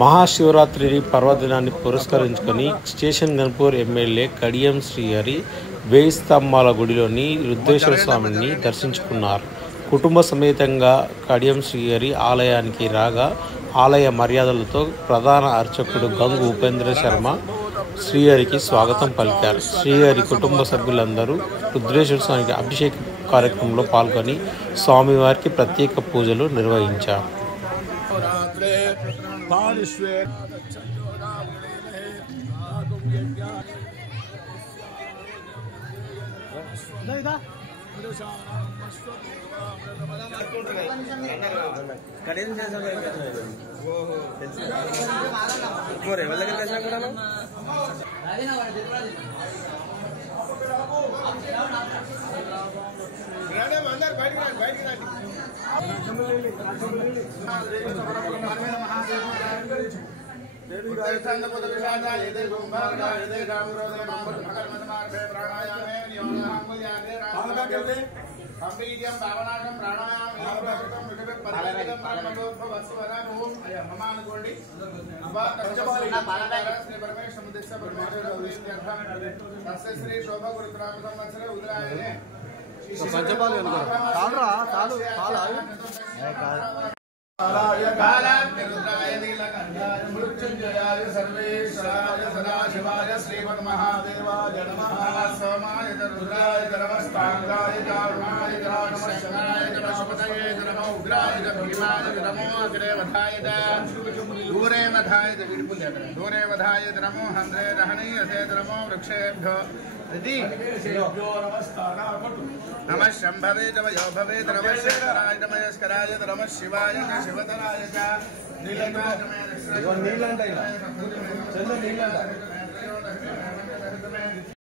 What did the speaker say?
మహాశివరాత్రి పర్వదినాన్ని పురస్కరించుకొని station Ghanpur MLA Kadiyam Srihari వేయి స్తంభాల గుడిలోని రుద్రేశ్వర స్వామిని దర్శించుకున్నారు. కుటుంబ సమేతంగా కడియం శ్రీహరి ఆలయానికి రాగా ఆలయ మర్యాదలతో ప్రధాన అర్చకుడు గంగు ఉపేంద్ర శర్మ శ్రీహరికి స్వాగతం పలికారు. శ్రీహరి కుటుంబ సభ్యులందరూ రుద్రేశ్వర స్వామికి అభిషేక కార్యక్రమంలో పాల్గొని స్వామివారికి ప్రత్యేక పూజలు నిర్వహించారు. मृत्युंजयाय सर्वेश्वराय सदाशिवाय श्रीमन्महादेवाय नमः। सोमाय रुद्राय नमस्तांगाय कारुणाय नमः शंकराय नमः शुभदये नमः उग्राय भीमाय नमो अग्रे वधाय दूरे वधाय दूरे वधाय नमो हंद्रे रहणीयसे नमो वृक्षेभ्यो नमः शंभवे नमः योभवे नमः शंकराय नमः यस्कराय नमः शिवाय शिवतराय नीलंटा